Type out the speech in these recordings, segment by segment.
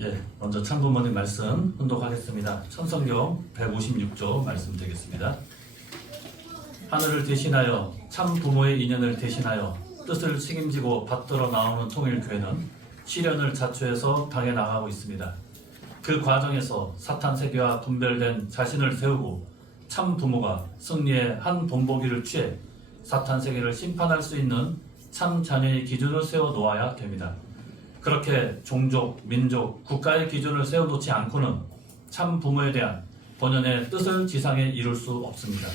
예, 먼저 참부모님 말씀 혼독하겠습니다. 천성경 156조 말씀 되겠습니다. 하늘을 대신하여 참부모의 인연을 대신하여 뜻을 책임지고 받들어 나오는 통일교회는 시련을 자초해서 당해 나가고 있습니다. 그 과정에서 사탄 세계와 분별된 자신을 세우고 참부모가 승리의 한 본보기를 취해 사탄 세계를 심판할 수 있는 참 자녀의 기준을 세워 놓아야 됩니다. 그렇게 종족, 민족, 국가의 기준을 세워놓지 않고는 참 부모에 대한 본연의 뜻을 지상에 이룰 수 없습니다.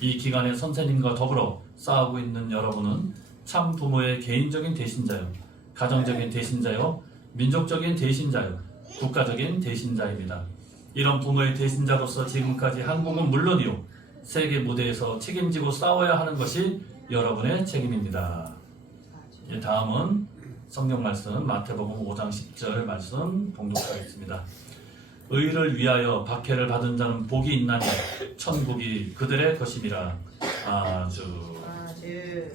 이 기간에 선생님과 더불어 싸우고 있는 여러분은 참 부모의 개인적인 대신자요, 가정적인 대신자요, 민족적인 대신자요, 국가적인 대신자입니다. 이런 부모의 대신자로서 지금까지 한국은 물론이요, 세계 무대에서 책임지고 싸워야 하는 것이 여러분의 책임입니다. 다음은 성경 말씀 마태복음 5장 10절 말씀 봉독하겠습니다. 의를 위하여 박해를 받은 자는 복이 있나니 천국이 그들의 것임이라. 아주. 예,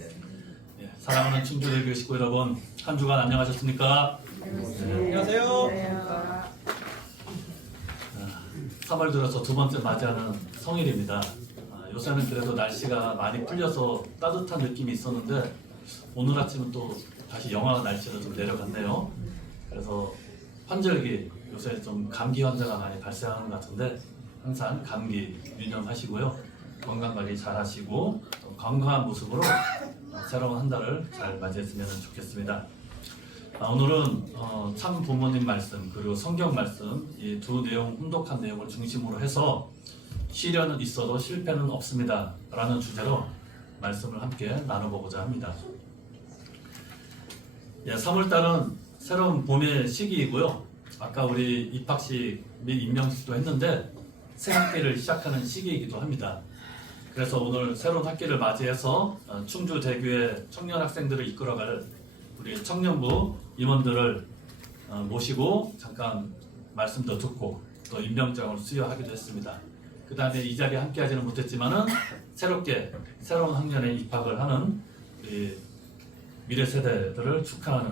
사랑하는 충주대교 식구 여러분, 한 주간 안녕하셨습니까? 안녕하세요. 3월 들어서 두 번째 맞이하는 성일입니다. 요새는 그래도 날씨가 많이 풀려서 따뜻한 느낌이 있었는데 오늘 아침은 또 다시 영하 날씨로 좀 내려갔네요. 그래서 환절기, 요새 좀 감기 환자가 많이 발생하는 것 같은데 항상 감기 유념하시고요. 건강관리 잘 하시고 건강한 모습으로 새로운 한 달을 잘 맞이했으면 좋겠습니다. 오늘은 참 부모님 말씀 그리고 성경 말씀 이 두 내용, 혼독한 내용을 중심으로 해서 시련은 있어도 실패는 없습니다 라는 주제로 말씀을 함께 나눠보고자 합니다. 3월달은 새로운 봄의 시기이고요. 아까 우리 입학식 및 임명식도 했는데 새 학기를 시작하는 시기이기도 합니다. 그래서 오늘 새로운 학기를 맞이해서 충주대교의 청년 학생들을 이끌어갈 우리 청년부 임원들을 모시고 잠깐 말씀도 듣고 또 임명장을 수여하기도 했습니다. 그 다음에 이 자리에 함께 하지는 못했지만은 새롭게 새로운 학년에 입학을 하는 우리 미래 세대들을 축하하는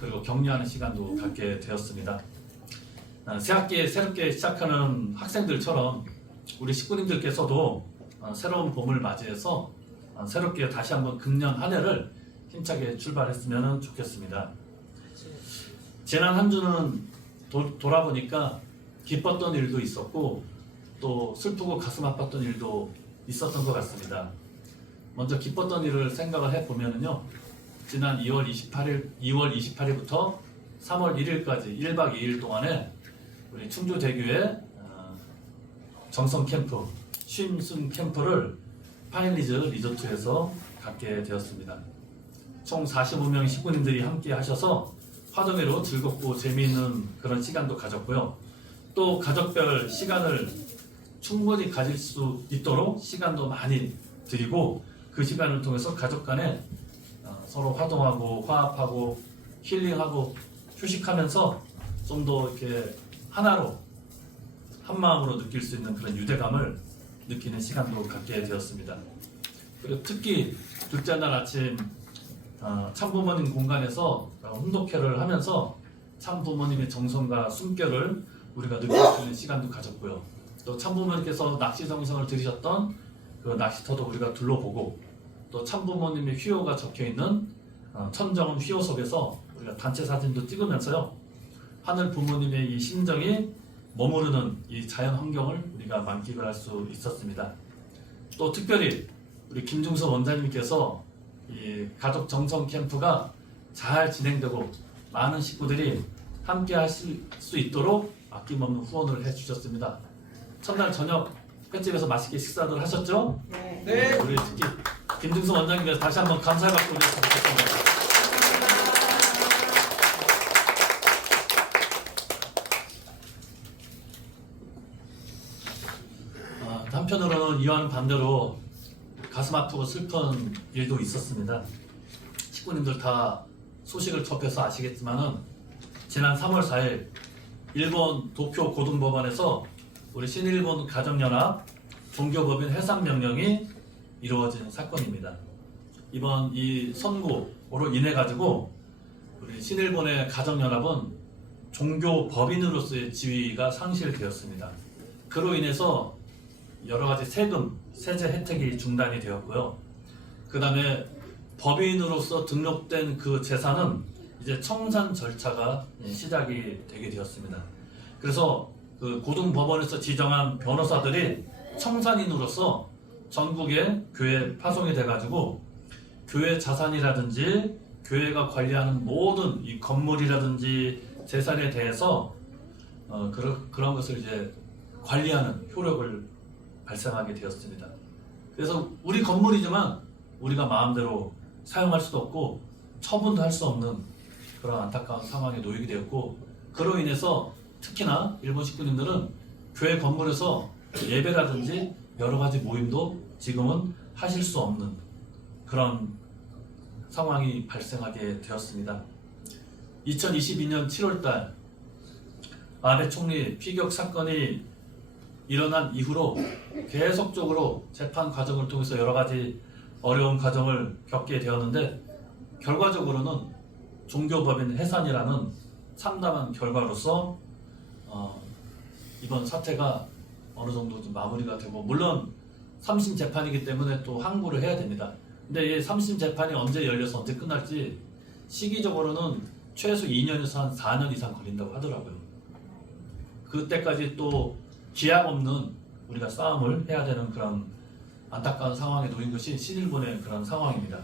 그리고 격려하는 시간도 갖게 되었습니다. 새 학기에 새롭게 시작하는 학생들처럼 우리 식구님들께서도 새로운 봄을 맞이해서 새롭게 다시 한번 금년 한 해를 힘차게 출발했으면 좋겠습니다. 지난 한 주는 돌아보니까 기뻤던 일도 있었고 또 슬프고 가슴 아팠던 일도 있었던 것 같습니다. 먼저 기뻤던 일을 생각을 해보면요. 지난 2월 28일부터 3월 1일까지 1박 2일 동안에 우리 충주대교의 정성 캠프, 쉼슨 캠프를 파인리즈 리조트에서 갖게 되었습니다. 총 45명 식구님들이 함께 하셔서 화동회로 즐겁고 재미있는 그런 시간도 가졌고요. 또 가족별 시간을 충분히 가질 수 있도록 시간도 많이 드리고 그 시간을 통해서 가족 간에 서로 화동하고 화합하고 힐링하고 휴식하면서 좀 더 이렇게 하나로 한 마음으로 느낄 수 있는 그런 유대감을 느끼는 시간도 갖게 되었습니다. 그리고 특히 둘째 날 아침 참부모님 공간에서 혼독회를 하면서 참부모님의 정성과 숨결을 우리가 느낄 수 있는 시간도 가졌고요. 또 참부모님께서 낚시 정성을 들이셨던 그 낚시터도 우리가 둘러보고 또 참부모님의 휘호가 적혀있는 천정원 휘호 속에서 우리가 단체 사진도 찍으면서요. 하늘 부모님의 이 심정이 머무르는 이 자연 환경을 우리가 만끽을 할 수 있었습니다. 또 특별히 우리 김중섭 원장님께서 이 가족 정성 캠프가 잘 진행되고 많은 식구들이 함께 하실 수 있도록 아낌없는 후원을 해주셨습니다. 첫날 저녁 횟집에서 맛있게 식사들 하셨죠? 네. 우리 특히 김중섭 원장님께서 다시 한번 감사의 박수 올렸으면 좋겠습니다. 한편으로는 이와는 반대로 가슴 아프고 슬픈 일도 있었습니다. 식구님들 다 소식을 접해서 아시겠지만은 지난 3월 4일 일본 도쿄 고등법원에서 우리 신일본 가정연합 종교법인 해산명령이 이루어진 사건입니다. 이번 이 선고로 인해 가지고 우리 신일본의 가정연합은 종교 법인으로서의 지위가 상실되었습니다. 그로 인해서 여러 가지 세금, 세제 혜택이 중단이 되었고요. 그 다음에 법인으로서 등록된 그 재산은 이제 청산 절차가 시작이 되게 되었습니다. 그래서 그 고등법원에서 지정한 변호사들이 청산인으로서 전국에 교회에 파송이 돼가지고 교회 자산이라든지 교회가 관리하는 모든 이 건물이라든지 재산에 대해서 그런 것을 이제 관리하는 효력을 발생하게 되었습니다. 그래서 우리 건물이지만 우리가 마음대로 사용할 수도 없고 처분도 할 수 없는 그런 안타까운 상황에 놓이게 되었고, 그로 인해서 특히나 일본 식구님들은 교회 건물에서 예배라든지 여러 가지 모임도 지금은 하실 수 없는 그런 상황이 발생하게 되었습니다. 2022년 7월달 아베 총리 피격 사건이 일어난 이후로 계속적으로 재판 과정을 통해서 여러 가지 어려운 과정을 겪게 되었는데, 결과적으로는 종교법인 해산이라는 참담한 결과로서 이번 사태가 어느 정도 좀 마무리가 되고, 물론 3심 재판이기 때문에 또 항고를 해야 됩니다. 근데 이 3심 재판이 언제 열려서 언제 끝날지 시기적으로는 최소 2년에서 한 4년 이상 걸린다고 하더라고요. 그때까지 또 기약 없는 우리가 싸움을 해야 되는 그런 안타까운 상황에 놓인 것이 신일본의 그런 상황입니다.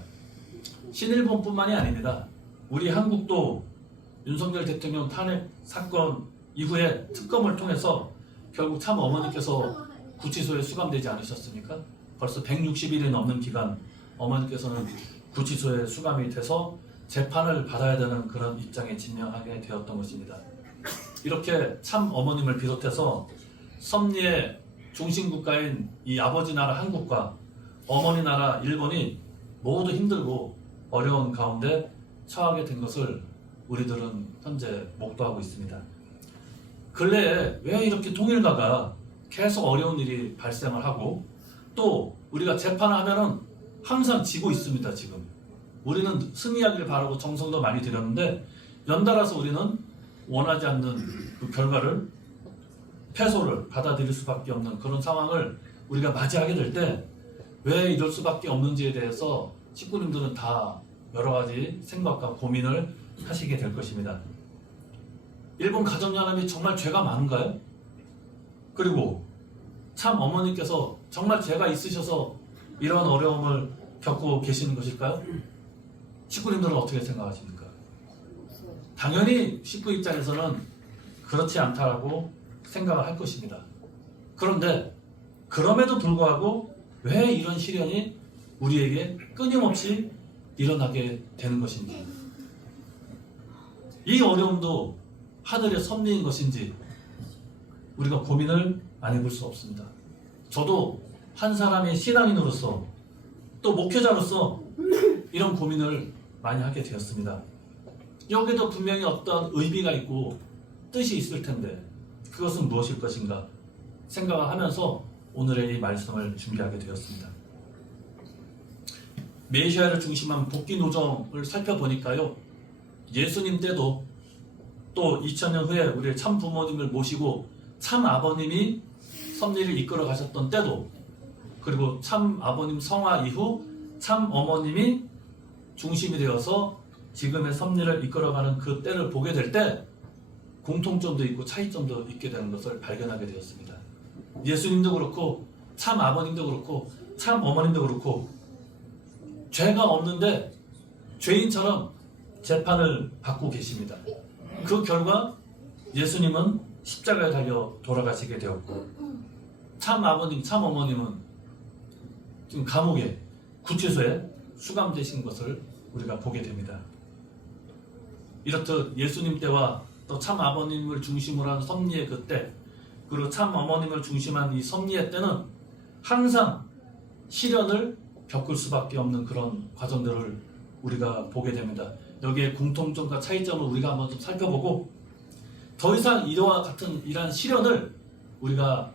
신일본뿐만이 아닙니다. 우리 한국도 윤석열 대통령 탄핵 사건 이후에 특검을 통해서 결국 참 어머니께서 구치소에 수감되지 않으셨습니까? 벌써 160일이 넘는 기간 어머니께서는 구치소에 수감이 돼서 재판을 받아야 되는 그런 입장에 직면하게 되었던 것입니다. 이렇게 참 어머님을 비롯해서 섭리의 중심국가인 이 아버지 나라 한국과 어머니 나라 일본이 모두 힘들고 어려운 가운데 처하게 된 것을 우리들은 현재 목도하고 있습니다. 근래에 왜 이렇게 통일가가 계속 어려운 일이 발생을 하고, 또 우리가 재판을 하면은 항상 지고 있습니다. 지금 우리는 승리하기를 바라고 정성도 많이 들였는데 연달아서 우리는 원하지 않는 그 결과를, 패소를 받아들일 수밖에 없는 그런 상황을 우리가 맞이하게 될 때 왜 이럴 수밖에 없는지에 대해서 식구님들은 다 여러 가지 생각과 고민을 하시게 될 것입니다. 일본 가정연합이 정말 죄가 많은가요? 그리고 참 어머니께서 정말 죄가 있으셔서 이런 어려움을 겪고 계시는 것일까요? 식구님들은 어떻게 생각하십니까? 당연히 식구 입장에서는 그렇지 않다라고 생각을 할 것입니다. 그런데 그럼에도 불구하고 왜 이런 시련이 우리에게 끊임없이 일어나게 되는 것인지, 이 어려움도 하늘의 섭리인 것인지 우리가 고민을 안 해볼 수 없습니다. 저도 한 사람의 신앙인으로서 또 목회자로서 이런 고민을 많이 하게 되었습니다. 여기도 분명히 어떤 의미가 있고 뜻이 있을 텐데 그것은 무엇일 것인가 생각을 하면서 오늘의 이 말씀을 준비하게 되었습니다. 메시아를 중심한 복귀 노정을 살펴보니까요, 예수님 때도 또 2000년 후에 우리의 참 부모님을 모시고 참 아버님이 섭리를 이끌어 가셨던 때도, 그리고 참 아버님 성화 이후 참 어머님이 중심이 되어서 지금의 섭리를 이끌어가는 그 때를 보게 될 때 공통점도 있고 차이점도 있게 되는 것을 발견하게 되었습니다. 예수님도 그렇고 참 아버님도 그렇고 참 어머님도 그렇고 죄가 없는데 죄인처럼 재판을 받고 계십니다. 그 결과 예수님은 십자가에 달려 돌아가시게 되었고, 참 아버님, 참 어머님은 지금 감옥에, 구치소에 수감되신 것을 우리가 보게 됩니다. 이렇듯 예수님 때와 또 참 아버님을 중심으로 한 섭리의 그 때, 그리고 참 어머님을 중심한 이 섭리의 때는 항상 시련을 겪을 수밖에 없는 그런 과정들을 우리가 보게 됩니다. 여기에 공통점과 차이점을 우리가 한번 좀 살펴보고, 더 이상 이와 같은 이러한 시련을 우리가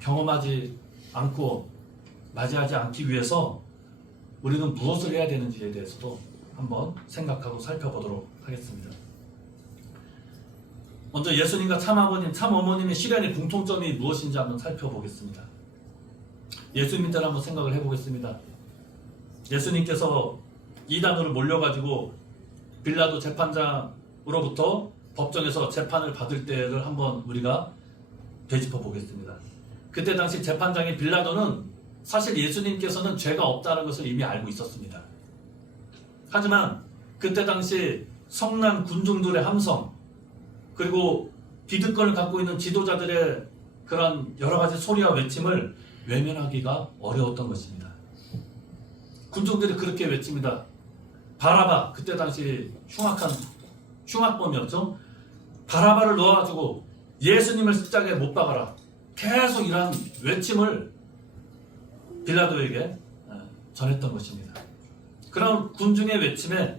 경험하지 않고 맞이하지 않기 위해서 우리는 무엇을 해야 되는지에 대해서도 한번 생각하고 살펴보도록 하겠습니다. 먼저 예수님과 참아버님, 참어머님의 시련의 공통점이 무엇인지 한번 살펴보겠습니다. 예수님들 한번 생각을 해보겠습니다. 예수님께서 이단으로 몰려가지고 빌라도 재판장으로부터 법정에서 재판을 받을 때를 한번 우리가 되짚어 보겠습니다. 그때 당시 재판장인 빌라도는 사실 예수님께서는 죄가 없다는 것을 이미 알고 있었습니다. 하지만 그때 당시 성난 군중들의 함성, 그리고 기득권을 갖고 있는 지도자들의 그런 여러 가지 소리와 외침을 외면하기가 어려웠던 것입니다. 군중들이 그렇게 외칩니다. 바라바, 그때 당시 흉악범이었죠. 바라바를 놓아가지고 예수님을 십자가에 못 박아라. 계속 이러한 외침을 빌라도에게 전했던 것입니다. 그런 군중의 외침에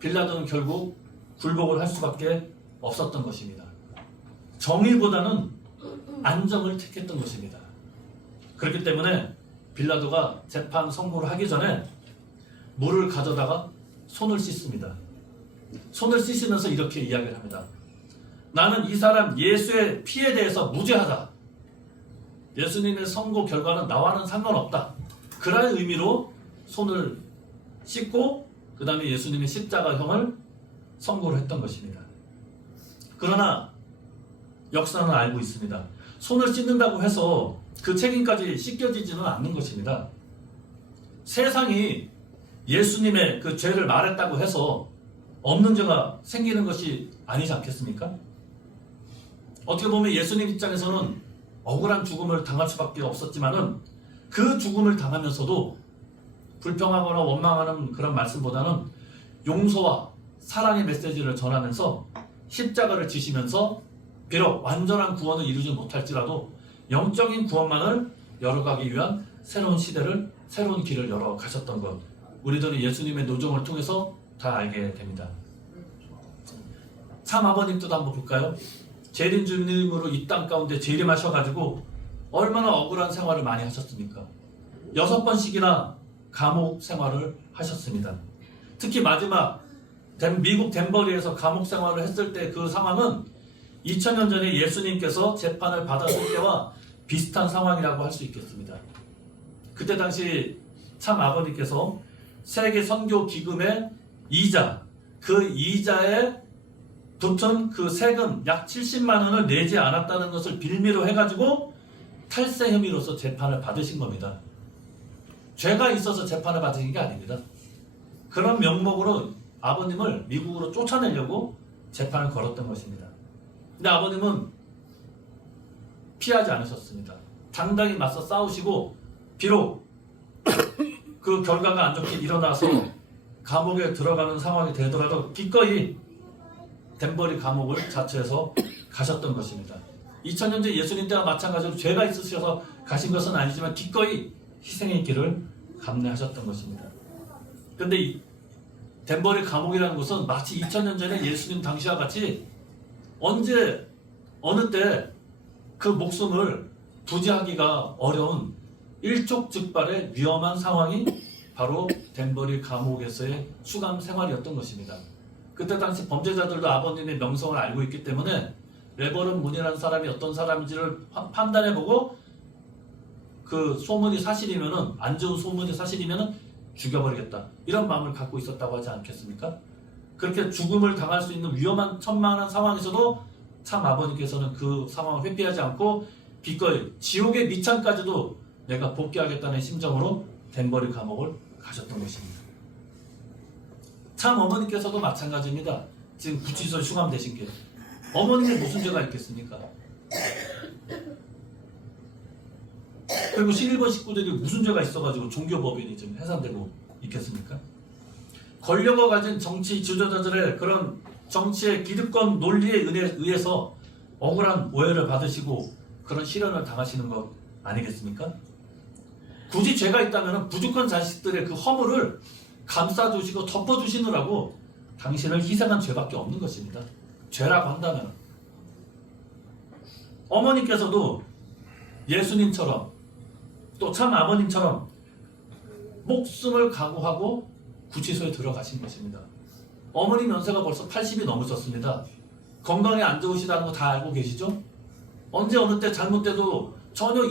빌라도는 결국 굴복을 할 수밖에 없었던 것입니다. 정의보다는 안정을 택했던 것입니다. 그렇기 때문에 빌라도가 재판 선고를 하기 전에 물을 가져다가 손을 씻습니다. 손을 씻으면서 이렇게 이야기를 합니다. 나는 이 사람 예수의 피에 대해서 무죄하다. 예수님의 선고 결과는 나와는 상관없다. 그런 의미로 손을 씻고 그 다음에 예수님의 십자가형을 선고를 했던 것입니다. 그러나 역사는 알고 있습니다. 손을 씻는다고 해서 그 책임까지 씻겨지지는 않는 것입니다. 세상이 예수님의 그 죄를 말했다고 해서 없는 죄가 생기는 것이 아니지 않겠습니까? 어떻게 보면 예수님 입장에서는 억울한 죽음을 당할 수밖에 없었지만은 그 죽음을 당하면서도 불평하거나 원망하는 그런 말씀보다는 용서와 사랑의 메시지를 전하면서 십자가를 지시면서 비록 완전한 구원을 이루지 못할지라도 영적인 구원만을 열어가기 위한 새로운 시대를, 새로운 길을 열어 가셨던 것, 우리들은 예수님의 노정을 통해서 다 알게 됩니다. 참 아버님 뜻 한번 볼까요? 재림 주님으로 이 땅 가운데 재림하셔가지고 얼마나 억울한 생활을 많이 하셨습니까? 6번씩이나 감옥 생활을 하셨습니다. 특히 마지막 미국 덴버리에서 감옥 생활을 했을 때 그 상황은 2000년 전에 예수님께서 재판을 받았을 때와 비슷한 상황이라고 할 수 있겠습니다. 그때 당시 참 아버님께서 세계 선교 기금의 이자, 그 이자에 붙은 그 세금 약 70만 원을 내지 않았다는 것을 빌미로 해가지고 탈세 혐의로서 재판을 받으신 겁니다. 죄가 있어서 재판을 받으신 게 아닙니다. 그런 명목으로 아버님을 미국으로 쫓아내려고 재판을 걸었던 것입니다. 근데 아버님은 피하지 않으셨습니다. 당당히 맞서 싸우시고 비록 그 결과가 안 좋게 일어나서 감옥에 들어가는 상황이 되더라도 기꺼이 덴버리 감옥을 자처해서 가셨던 것입니다. 2000년 전 예수님 때와 마찬가지로 죄가 있으셔서 가신 것은 아니지만 기꺼이 희생의 길을 감내하셨던 것입니다. 그런데 이 덴버리 감옥이라는 곳은 마치 2000년 전에 예수님 당시와 같이 언제 어느 때 그 목숨을 부지하기가 어려운 일촉즉발의 위험한 상황이 바로 덴버리 감옥에서의 수감 생활이었던 것입니다. 그때 당시 범죄자들도 아버님의 명성을 알고 있기 때문에 레버런 문이라는 사람이 어떤 사람인지를 판단해보고 그 소문이 사실이면은, 안 좋은 소문이 사실이면은 죽여버리겠다, 이런 마음을 갖고 있었다고 하지 않겠습니까? 그렇게 죽음을 당할 수 있는 위험한 천만한 상황에서도 참 아버님께서는 그 상황을 회피하지 않고 기꺼이 지옥의 미창까지도 내가 복귀하겠다는 심정으로 덴버리 감옥을 가셨던 것입니다. 참 어머니께서도 마찬가지입니다. 지금 구치소에 수감되신 게 어머님이 무슨 죄가 있겠습니까? 그리고 11번 식구들이 무슨 죄가 있어가지고 종교법인이 지금 해산되고 있겠습니까? 권력을 가진 정치 지도자들의 그런 정치의 기득권 논리에 의해서 억울한 오해를 받으시고 그런 시련을 당하시는 것 아니겠습니까? 굳이 죄가 있다면 부족한 자식들의 그 허물을 감싸주시고 덮어주시느라고 당신을 희생한 죄밖에 없는 것입니다. 죄라고 한다면. 어머니께서도 예수님처럼 또 참 아버님처럼 목숨을 각오하고 구치소에 들어가신 것입니다. 어머님 연세가 벌써 80이 넘으셨습니다. 건강에 안 좋으시다는 거 다 알고 계시죠? 언제 어느 때 잘못돼도 전혀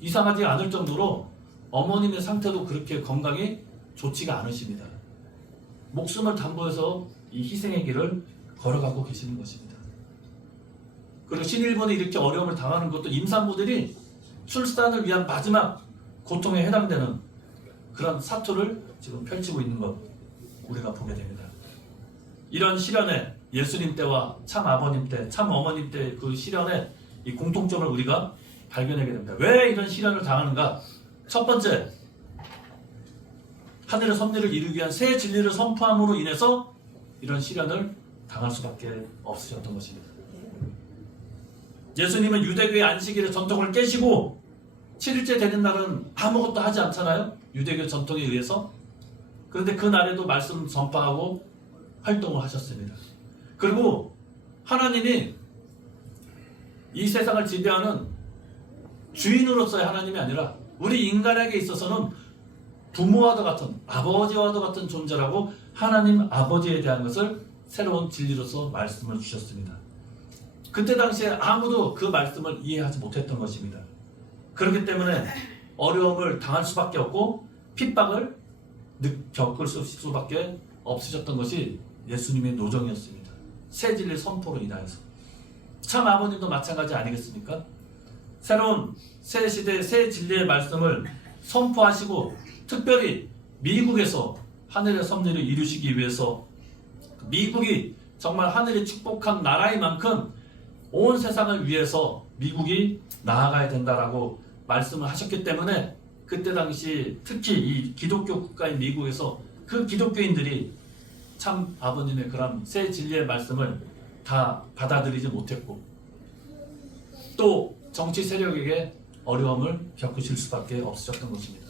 이상하지 않을 정도로 어머님의 상태도 그렇게 건강이 좋지가 않으십니다. 목숨을 담보해서 이 희생의 길을 걸어가고 계시는 것입니다. 그리고 신일본이 이렇게 어려움을 당하는 것도 임산부들이 출산을 위한 마지막 고통에 해당되는 그런 사투를 지금 펼치고 있는 것 우리가 보게 됩니다. 이런 시련에 예수님 때와 참 아버님 때, 참 어머님 때 그 시련에 이 공통점을 우리가 발견하게 됩니다. 왜 이런 시련을 당하는가? 첫 번째, 하늘의 섭리를 이루기 위한 새 진리를 선포함으로 인해서 이런 시련을 당할 수밖에 없으셨던 것입니다. 예수님은 유대교의 안식일의 전통을 깨시고 7일째 되는 날은 아무것도 하지 않잖아요. 유대교 전통에 의해서. 그런데 그 날에도 말씀 전파하고 활동을 하셨습니다. 그리고 하나님이 이 세상을 지배하는 주인으로서의 하나님이 아니라 우리 인간에게 있어서는 부모와도 같은, 아버지와도 같은 존재라고 하나님 아버지에 대한 것을 새로운 진리로서 말씀을 주셨습니다. 그때 당시에 아무도 그 말씀을 이해하지 못했던 것입니다. 그렇기 때문에 어려움을 당할 수밖에 없고 핍박을 겪을 수밖에 없으셨던 것이 예수님의 노정이었습니다. 새 진리 선포로 인하여서. 참 아버님도 마찬가지 아니겠습니까? 새로운 새 시대 새 진리의 말씀을 선포하시고 특별히 미국에서 하늘의 섭리를 이루시기 위해서 미국이 정말 하늘이 축복한 나라인 만큼 온 세상을 위해서 미국이 나아가야 된다라고 말씀을 하셨기 때문에 그때 당시 특히 이 기독교 국가인 미국에서 그 기독교인들이 참 아버님의 그런 새 진리의 말씀을 다 받아들이지 못했고 또 정치 세력에게 어려움을 겪으실 수밖에 없으셨던 것입니다.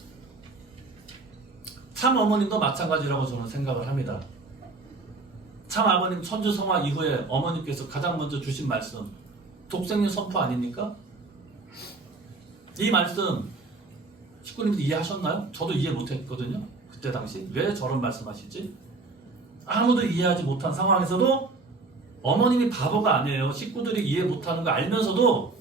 참 어머님도 마찬가지라고 저는 생각을 합니다. 참 아버님 천주성화 이후에 어머님께서 가장 먼저 주신 말씀 독생의 선포 아닙니까? 이 말씀 식구님들 이해하셨나요? 저도 이해 못했거든요. 그때 당시 왜 저런 말씀하시지? 아무도 이해하지 못한 상황에서도 어머님이 바보가 아니에요. 식구들이 이해 못하는 거 알면서도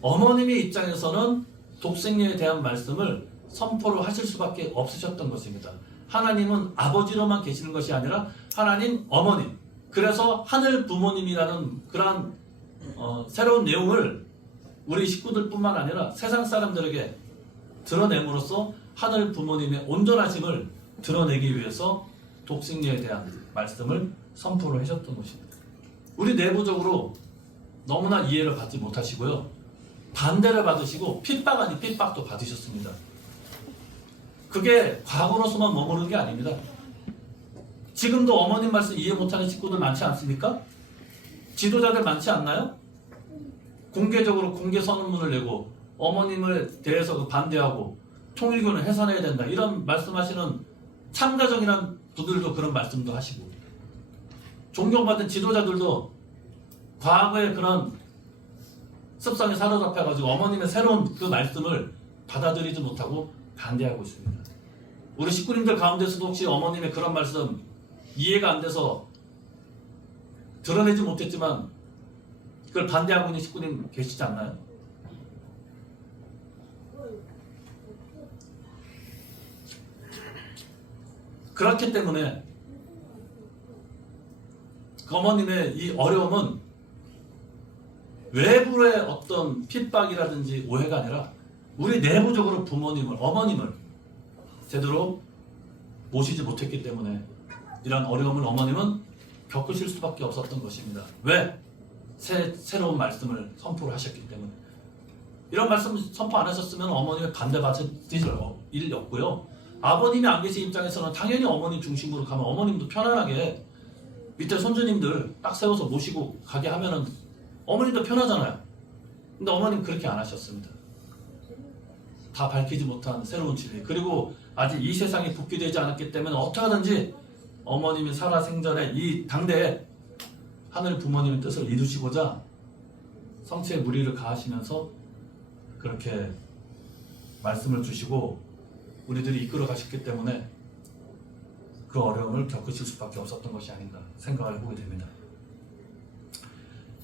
어머님의 입장에서는 독생녀에 대한 말씀을 선포를 하실 수밖에 없으셨던 것입니다. 하나님은 아버지로만 계시는 것이 아니라 하나님 어머님, 그래서 하늘 부모님이라는 그러한 새로운 내용을 우리 식구들뿐만 아니라 세상 사람들에게 드러냄으로써 하늘 부모님의 온전하심을 드러내기 위해서 독생녀에 대한 말씀을 선포를 하셨던 것입니다. 우리 내부적으로 너무나 이해를 받지 못하시고요. 반대를 받으시고 핍박 아닌 핍박도 받으셨습니다. 그게 과거로서만 머무르는 게 아닙니다. 지금도 어머님 말씀 이해 못하는 식구들 많지 않습니까? 지도자들 많지 않나요? 공개적으로 공개 선언문을 내고 어머님을 대해서 반대하고 통일교는 해산해야 된다 이런 말씀하시는 참가정이란 분들도 그런 말씀도 하시고 존경받은 지도자들도 과거의 그런 습성에 사로잡혀가지고 어머님의 새로운 그 말씀을 받아들이지 못하고 반대하고 있습니다. 우리 식구님들 가운데서도 혹시 어머님의 그런 말씀 이해가 안 돼서 드러내지 못했지만 그걸 반대하고 있는 식구님 계시지 않나요? 그렇기 때문에 그 어머님의 이 어려움은 외부의 어떤 핍박이라든지 오해가 아니라 우리 내부적으로 부모님을, 어머님을 제대로 모시지 못했기 때문에 이런 어려움을 어머님은 겪으실 수밖에 없었던 것입니다. 왜? 새로운 말씀을 선포를 하셨기 때문에. 이런 말씀 선포 안 하셨으면 어머님의 반대받을 일이 없고요. 아버님이 안 계신 입장에서는 당연히 어머님 중심으로 가면 어머님도 편안하게 밑에 손주님들 딱 세워서 모시고 가게 하면은 어머님도 편하잖아요. 근데 어머님 그렇게 안 하셨습니다. 다 밝히지 못한 새로운 진리, 그리고 아직 이 세상이 복귀되지 않았기 때문에 어떻게 하든지 어머님이 살아생전에 이 당대에 하늘 부모님의 뜻을 이루시고자 성체의 무리를 가하시면서 그렇게 말씀을 주시고 우리들이 이끌어 가셨기 때문에 그 어려움을 겪으실 수밖에 없었던 것이 아닌가 생각을 해보게 됩니다.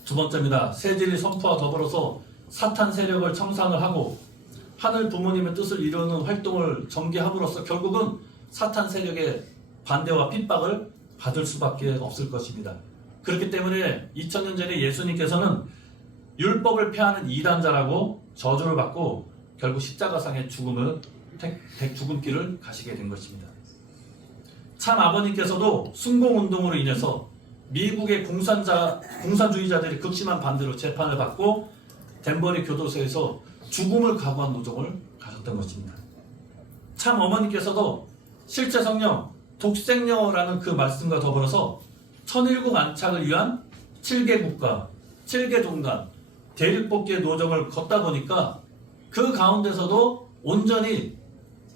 두 번째입니다. 새진리 선포와 더불어서 사탄 세력을 청산을 하고 하늘 부모님의 뜻을 이루는 활동을 전개함으로써 결국은 사탄 세력의 반대와 핍박을 받을 수밖에 없을 것입니다. 그렇기 때문에 2000년 전에 예수님께서는 율법을 폐하는 이단자라고 저주를 받고 결국 십자가상의 죽음길을 가시게 된 것입니다. 참 아버님께서도 순공운동으로 인해서 미국의 공산주의자들이 극심한 반대로 재판을 받고 덴버리 교도소에서 죽음을 각오한 노정을 가셨던 것입니다. 참 어머니께서도 실제 성령 독생녀라는 그 말씀과 더불어서 천일국 안착을 위한 7개 국가, 7개 종단, 대륙복귀의 노정을 걷다 보니까 그 가운데서도 온전히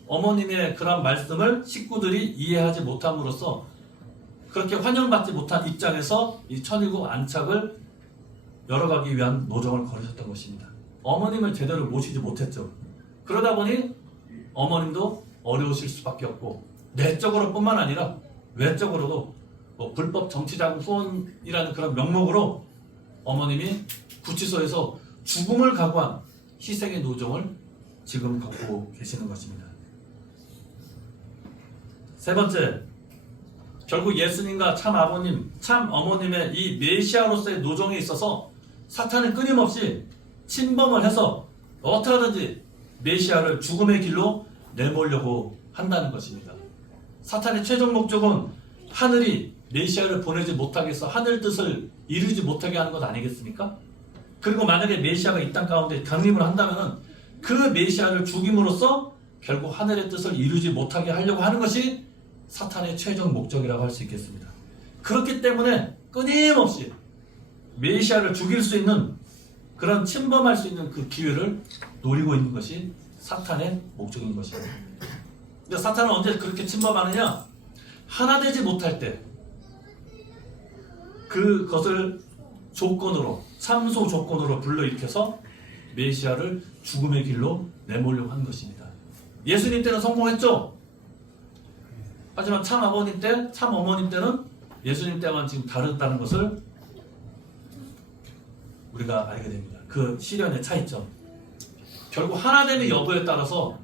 어머님의 그런 말씀을 식구들이 이해하지 못함으로써 그렇게 환영받지 못한 입장에서 이 천일국 안착을 열어가기 위한 노정을 걸으셨던 것입니다. 어머님을 제대로 모시지 못했죠. 그러다 보니 어머님도 어려우실 수밖에 없고 내적으로 뿐만 아니라 외적으로도 불법 정치자금 후원이라는 그런 명목으로 어머님이 구치소에서 죽음을 각오한 희생의 노정을 지금 걷고 계시는 것입니다. 세 번째, 결국 예수님과 참 아버님, 참 어머님의 이 메시아로서의 노정에 있어서 사탄은 끊임없이 침범을 해서 어떻게 하든지 메시아를 죽음의 길로 내몰려고 한다는 것입니다. 사탄의 최종 목적은 하늘이 메시아를 보내지 못하게 해서 하늘 뜻을 이루지 못하게 하는 것 아니겠습니까? 그리고 만약에 메시아가 이 땅 가운데 강림을 한다면 그 메시아를 죽임으로써 결국 하늘의 뜻을 이루지 못하게 하려고 하는 것이 사탄의 최종 목적이라고 할 수 있겠습니다. 그렇기 때문에 끊임없이 메시아를 죽일 수 있는 그런 침범할 수 있는 그 기회를 노리고 있는 것이 사탄의 목적인 것입니다. 근데 사탄은 언제 그렇게 침범하느냐? 하나 되지 못할 때 그것을 조건으로, 참소 조건으로 불러일으켜서 메시아를 죽음의 길로 내몰려고 하는 것입니다. 예수님 때는 성공했죠? 하지만 참 아버님 때, 참 어머님 때는 예수님 때만 지금 다르다는 것을 우리가 알게 됩니다. 그 시련의 차이점. 결국 하나됨의 여부에 따라서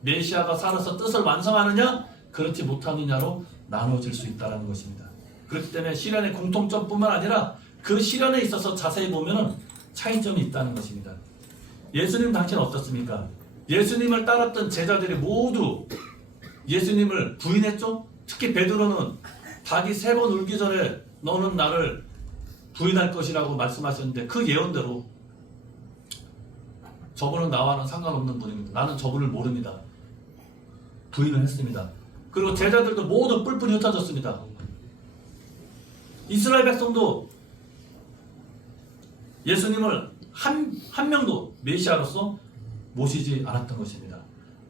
메시아가 살아서 뜻을 완성하느냐, 그렇지 못하느냐로 나눠질 수 있다는 것입니다. 그렇기 때문에 시련의 공통점뿐만 아니라 그 시련에 있어서 자세히 보면 차이점이 있다는 것입니다. 예수님 당시는 어떻습니까? 예수님을 따랐던 제자들이 모두 예수님을 부인했죠? 특히 베드로는 닭이 3번 울기 전에 너는 나를 부인할 것이라고 말씀하셨는데 그 예언대로 저분은 나와는 상관없는 분입니다. 나는 저분을 모릅니다. 부인을 했습니다. 그리고 제자들도 모두 뿔뿔이 흩어졌습니다. 이스라엘 백성도 예수님을 한 명도 메시아로서 모시지 않았던 것입니다.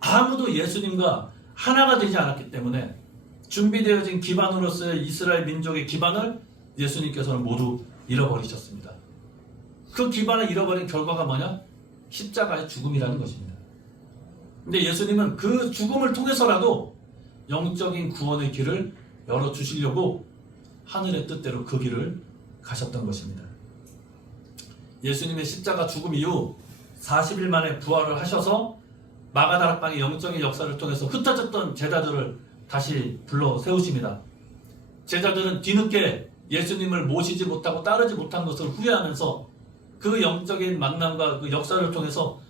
아무도 예수님과 하나가 되지 않았기 때문에 준비되어진 기반으로서의 이스라엘 민족의 기반을 예수님께서는 모두 잃어버리셨습니다. 그 기반을 잃어버린 결과가 뭐냐? 십자가의 죽음이라는 것입니다. 근데 예수님은 그 죽음을 통해서라도 영적인 구원의 길을 열어주시려고 하늘의 뜻대로 그 길을 가셨던 것입니다. 예수님의 십자가 죽음 이후 40일 만에 부활을 하셔서 마가다락방의 영적인 역사를 통해서 흩어졌던 제자들을 다시 불러 세우십니다. 제자들은 뒤늦게 예수님을 모시지 못하고 따르지 못한 것을 후회하면서 그 영적인 만남과 그 역사를 통해서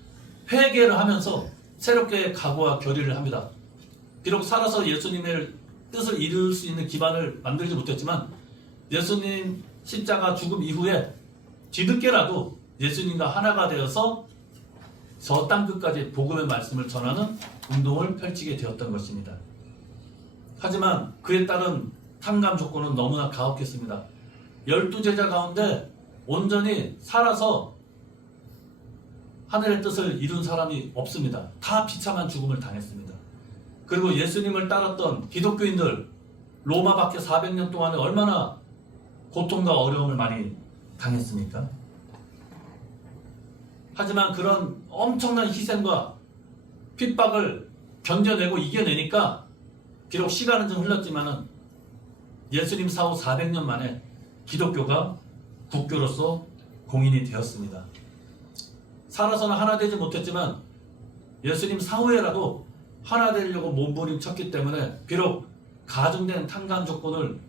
회개를 하면서 새롭게 각오와 결의를 합니다. 비록 살아서 예수님의 뜻을 이룰 수 있는 기반을 만들지 못했지만 예수님 십자가 죽음 이후에 뒤늦게라도 예수님과 하나가 되어서 저 땅끝까지 복음의 말씀을 전하는 운동을 펼치게 되었던 것입니다. 하지만 그에 따른 탕감 조건은 너무나 가혹했습니다. 12제자 가운데 온전히 살아서 하늘의 뜻을 이룬 사람이 없습니다. 다 비참한 죽음을 당했습니다. 그리고 예수님을 따랐던 기독교인들 로마 밖에 400년 동안에 얼마나 고통과 어려움을 많이 당했습니까? 하지만 그런 엄청난 희생과 핍박을 견뎌내고 이겨내니까 비록 시간은 좀 흘렀지만은 예수님 사후 400년 만에 기독교가 국교로서 공인이 되었습니다. 살아서는 하나 되지 못했지만 예수님 사후에라도 하나 되려고 몸부림쳤기 때문에 비록 가중된 탄감 조건을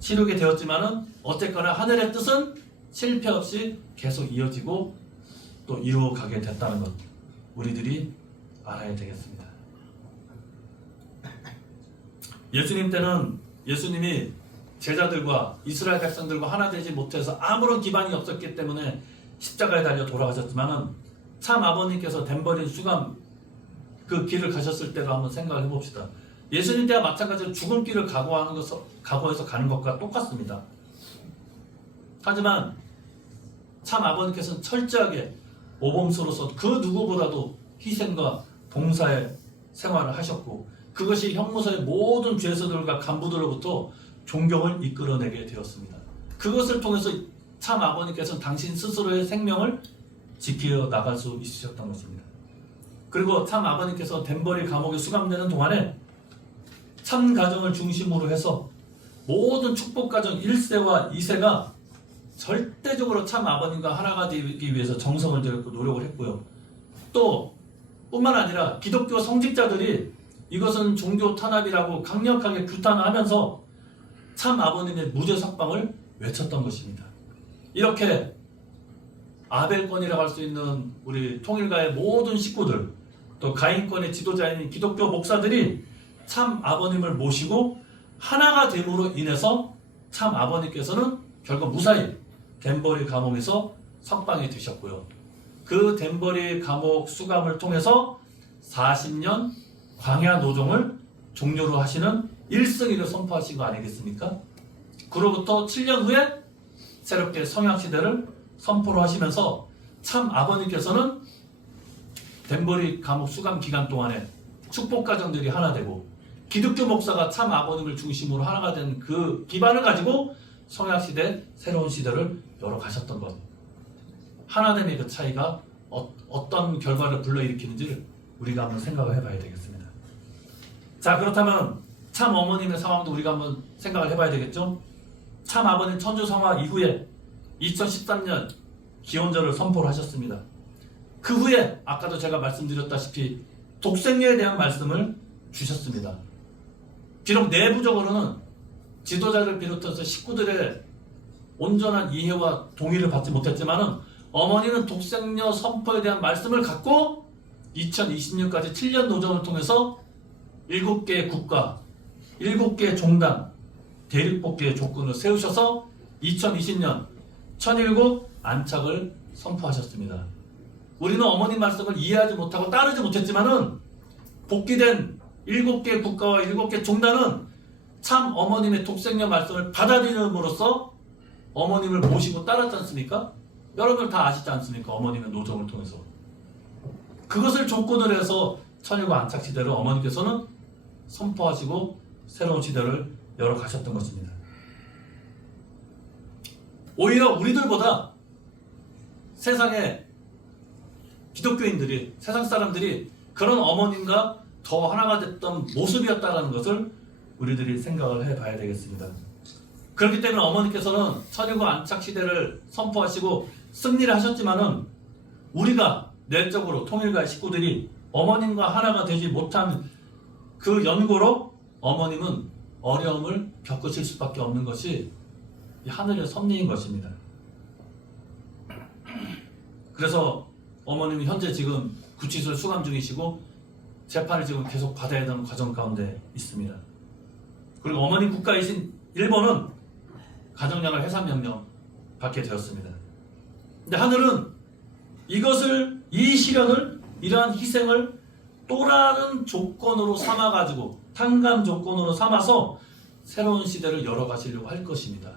치르게 되었지만은 어쨌거나 하늘의 뜻은 실패 없이 계속 이어지고 또 이루어가게 됐다는 것 우리들이 알아야 되겠습니다. 예수님 때는 예수님이 제자들과 이스라엘 백성들과 하나 되지 못해서 아무런 기반이 없었기 때문에 십자가에 달려 돌아가셨지만은 참 아버님께서 덴버린 수감 그 길을 가셨을 때도 한번 생각을 해봅시다. 예수님 때와 마찬가지로 죽음길을 각오해서 가는 것과 똑같습니다. 하지만 참 아버님께서는 철저하게 모범수로서 그 누구보다도 희생과 봉사의 생활을 하셨고 그것이 형무소의 모든 죄수들과 간부들로부터 존경을 이끌어내게 되었습니다. 그것을 통해서 참 아버님께서는 당신 스스로의 생명을 지켜 나갈 수 있으셨던 것입니다. 그리고 참 아버님께서 덴버리 감옥에 수감되는 동안에 참 가정을 중심으로 해서 모든 축복 가정 1세와 2세가 절대적으로 참 아버님과 하나가 되기 위해서 정성을 들였고 노력을 했고요. 또 뿐만 아니라 기독교 성직자들이 이것은 종교 탄압이라고 강력하게 규탄하면서 참 아버님의 무죄 석방을 외쳤던 것입니다. 이렇게 아벨권이라고 할 수 있는 우리 통일가의 모든 식구들 또 가인권의 지도자인 기독교 목사들이 참 아버님을 모시고 하나가 됨으로 인해서 참 아버님께서는 결국 무사히 덴버리 감옥에서 석방이 되셨고요. 그 덴버리 감옥 수감을 통해서 40년 광야 노종을 종료로 하시는 1승위를 선포하신 거 아니겠습니까? 그로부터 7년 후에 새롭게 성약시대를 선포를 하시면서 참 아버님께서는 덴버리 감옥 수감 기간 동안에 축복 가정들이 하나 되고 기독교 목사가 참 아버님을 중심으로 하나가 된 그 기반을 가지고 성약시대 새로운 시대를 열어가셨던 것. 하나됨의 그 차이가 어떤 결과를 불러일으키는지를 우리가 한번 생각을 해봐야 되겠습니다. 자, 그렇다면 참 어머님의 상황도 우리가 한번 생각을 해봐야 되겠죠? 참 아버님 천주성화 이후에 2013년 기원절을 선포를 하셨습니다. 그 후에 아까도 제가 말씀드렸다시피 독생녀에 대한 말씀을 주셨습니다. 비록 내부적으로는 지도자를 비롯해서 식구들의 온전한 이해와 동의를 받지 못했지만은 어머니는 독생녀 선포에 대한 말씀을 갖고 2020년까지 7년 노정을 통해서 7개의 국가, 7개의 종단, 대립복귀의 조건을 세우셔서 2020년 천일국 안착을 선포하셨습니다. 우리는 어머님 말씀을 이해하지 못하고 따르지 못했지만은 복귀된 7개 국가와 7개 종단은 참 어머님의 독생녀 말씀을 받아들임으로써 어머님을 모시고 따랐지 않습니까? 여러분 다 아시지 않습니까? 어머님의 노정을 통해서. 그것을 조건으로 해서 천일국 안착 시대를 어머니께서는 선포하시고 새로운 시대를 열어가셨던 것입니다. 오히려 우리들보다 세상의 기독교인들이, 세상 사람들이 그런 어머님과 더 하나가 됐던 모습이었다는 것을 우리들이 생각을 해봐야 되겠습니다. 그렇기 때문에 어머니께서는 천일국 안착 시대를 선포하시고 승리를 하셨지만은 우리가 내적으로 통일가의 식구들이 어머님과 하나가 되지 못한 그 연고로 어머님은 어려움을 겪으실 수밖에 없는 것이 이 하늘의 섭리인 것입니다. 그래서 어머님이 현재 지금 구치소에 수감 중이시고 재판을 지금 계속 받아야 되는 과정 가운데 있습니다. 그리고 어머님 국가이신 일본은 가정양을 해산명령 받게 되었습니다. 근데 하늘은 이것을, 이 시련을, 이러한 희생을 또 다른 조건으로 삼아가지고 탄감 조건으로 삼아서 새로운 시대를 열어가시려고 할 것입니다.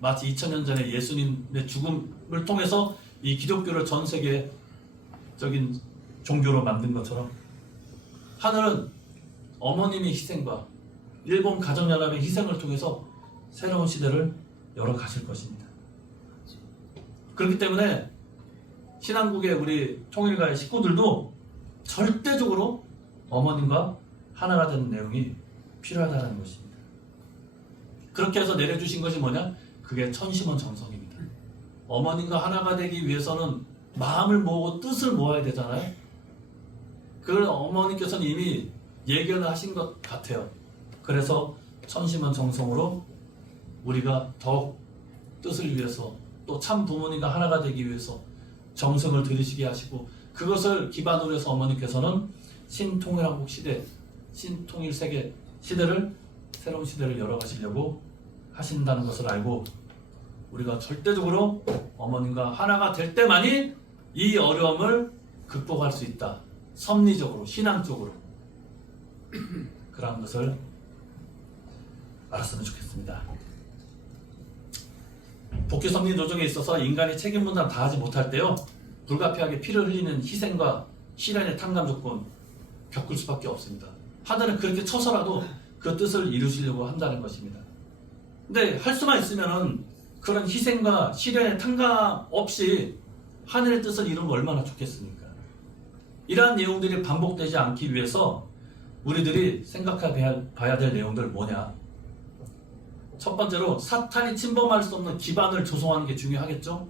마치 2000년 전에 예수님의 죽음을 통해서 이 기독교를 전 세계적인 종교로 만든 것처럼 하늘은 어머님의 희생과 일본 가정연합의 희생을 통해서 새로운 시대를 열어가실 것입니다. 그렇기 때문에 신한국의 우리 통일가의 식구들도 절대적으로 어머님과 하나가 되는 내용이 필요하다는 것입니다. 그렇게 해서 내려주신 것이 뭐냐? 그게 천심원 정성입니다. 어머님과 하나가 되기 위해서는 마음을 모으고 뜻을 모아야 되잖아요. 그걸 어머니께서는 이미 예견을 하신 것 같아요. 그래서 천심원 정성으로 우리가 더욱 뜻을 위해서 또 참 부모님과 하나가 되기 위해서 정성을 들이시게 하시고, 그것을 기반으로 해서 어머니께서는 신통일한국 시대, 신통일 세계 시대를, 새로운 시대를 열어가시려고 하신다는 것을 알고, 우리가 절대적으로 어머님과 하나가 될 때만이 이 어려움을 극복할 수 있다. 섭리적으로, 신앙적으로 그러한 것을 알았으면 좋겠습니다. 복귀섭리 노정에 있어서 인간이 책임 분담 다 하지 못할 때요, 불가피하게 피를 흘리는 희생과 시련의 탕감 조건 겪을 수밖에 없습니다. 하늘은 그렇게 쳐서라도 그 뜻을 이루시려고 한다는 것입니다. 근데 할 수만 있으면은 그런 희생과 시련의 탕감 없이 하늘의 뜻을 이루면 얼마나 좋겠습니까? 이러한 내용들이 반복되지 않기 위해서 우리들이 생각해봐야 될 내용들 뭐냐? 첫 번째로 사탄이 침범할 수 없는 기반을 조성하는 게 중요하겠죠?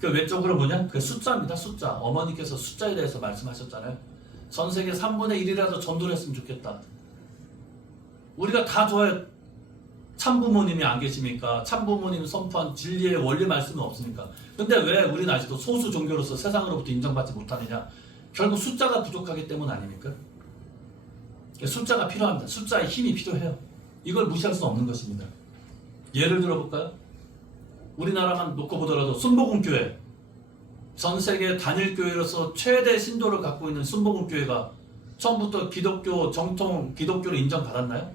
그 외적으로 뭐냐? 그 숫자입니다. 숫자. 어머니께서 숫자에 대해서 말씀하셨잖아요. 전 세계 3분의 1이라도 전도를 했으면 좋겠다. 우리가 다 좋아요. 참부모님이 안 계십니까? 참부모님이 선포한 진리의 원리 말씀은 없습니까? 근데 왜 우리는 아직도 소수 종교로서 세상으로부터 인정받지 못하느냐? 결국 숫자가 부족하기 때문 아닙니까? 숫자가 필요합니다. 숫자의 힘이 필요해요. 이걸 무시할 수 없는 것입니다. 예를 들어볼까요? 우리나라만 놓고 보더라도 순복음교회, 전 세계 단일교회로서 최대 신도를 갖고 있는 순복음교회가 처음부터 기독교 정통 기독교를 인정받았나요?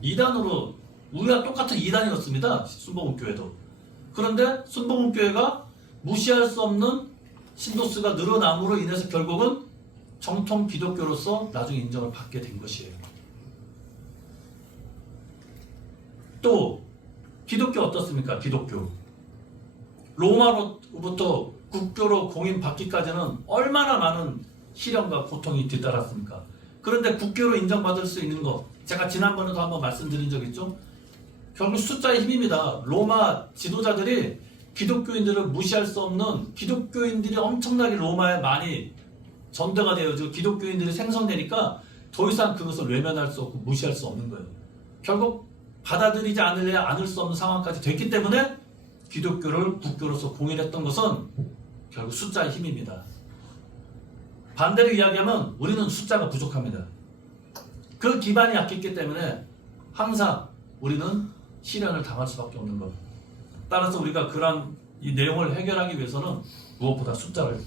이단으로, 우리가 똑같은 이단이었습니다. 순복음교회도. 그런데 순복음교회가 무시할 수 없는 신도수가 늘어남으로 인해서 결국은 정통 기독교로서 나중에 인정을 받게 된 것이에요. 또 기독교 어떻습니까? 기독교 로마로부터 국교로 공인받기까지는 얼마나 많은 시련과 고통이 뒤따랐습니까? 그런데 국교로 인정받을 수 있는 것, 제가 지난번에도 한번 말씀드린 적 있죠? 결국 숫자의 힘입니다. 로마 지도자들이 기독교인들을 무시할 수 없는, 기독교인들이 엄청나게 로마에 많이 전대가 되어지고 기독교인들이 생성되니까 더 이상 그것을 외면할 수 없고 무시할 수 없는 거예요. 결국 받아들이지 않을 수 없는 상황까지 됐기 때문에 기독교를 국교로서 공인했던 것은 결국 숫자의 힘입니다. 반대로 이야기하면 우리는 숫자가 부족합니다. 그 기반이 약했기 때문에 항상 우리는 시련을 당할 수밖에 없는 것. 따라서 우리가 그런 이 내용을 해결하기 위해서는 무엇보다 숫자를